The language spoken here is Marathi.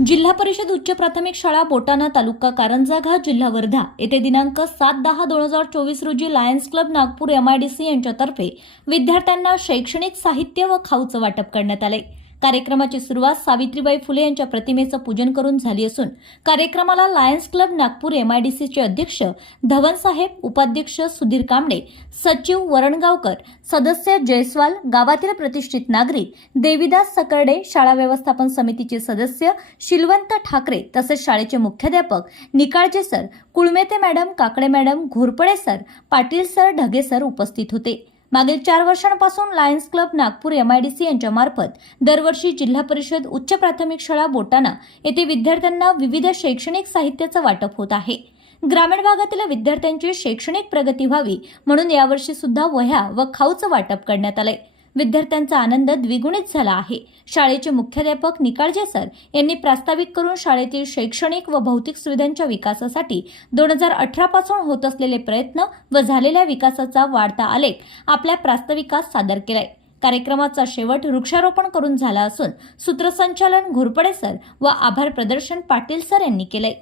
जिल्हा परिषद उच्च प्राथमिक शाळा बोटाना तालुका कारंजाघा जिल्हा वर्धा येथे दिनांक सात दहा दोन हजार चोवीस रोजी लायन्स क्लब नागपूर एमआयडीसी यांच्यातर्फे विद्यार्थ्यांना शैक्षणिक साहित्य व खाऊचं वाटप करण्यात आले. कार्यक्रमाची सुरुवात सावित्रीबाई फुले यांच्या प्रतिमेचं पूजन करून झाली असून कार्यक्रमाला लायन्स क्लब नागपूर एमआयडीसीचे अध्यक्ष धवनसाहेब उपाध्यक्ष सुधीर कांबळे सचिव वरणगावकर सदस्य जयस्वाल गावातील प्रतिष्ठित नागरिक देविदास सकर्डे शाळा व्यवस्थापन समितीचे सदस्य शिलवंत ठाकरे तसेच शाळेचे मुख्याध्यापक Nikalje sir Kulmete madam Kakade madam Ghorpade sir Patil sir Dhage sir उपस्थित होते. मागील चार वर्षांपासून लायन्स क्लब नागपूर एमआयडीसी यांच्यामार्फत दरवर्षी जिल्हा परिषद उच्च प्राथमिक शाळा बोटाणा येथे विद्यार्थ्यांना विविध शैक्षणिक साहित्याचं वाटप होत आहे. ग्रामीण भागातील विद्यार्थ्यांची शैक्षणिक प्रगती व्हावी म्हणून यावर्षी सुद्धा वह्या व खाऊचं वाटप करण्यात आलंय. विद्यार्थ्यांचा आनंद द्विगुणित झाला आहे. शाळेचे मुख्याध्यापक निकाळजे सर यांनी प्रास्ताविक करून शाळेतील शैक्षणिक व भौतिक सुविधांच्या विकासासाठी दोन हजार अठरापासून होत असलेले प्रयत्न व झालेल्या विकासाचा वाढता आलेख आपल्या प्रास्ताविकात सादर केलाय. कार्यक्रमाचा शेवट वृक्षारोपण करून झाला असून सूत्रसंचालन घोरपडे सर व आभार प्रदर्शन पाटील सर यांनी केलंय.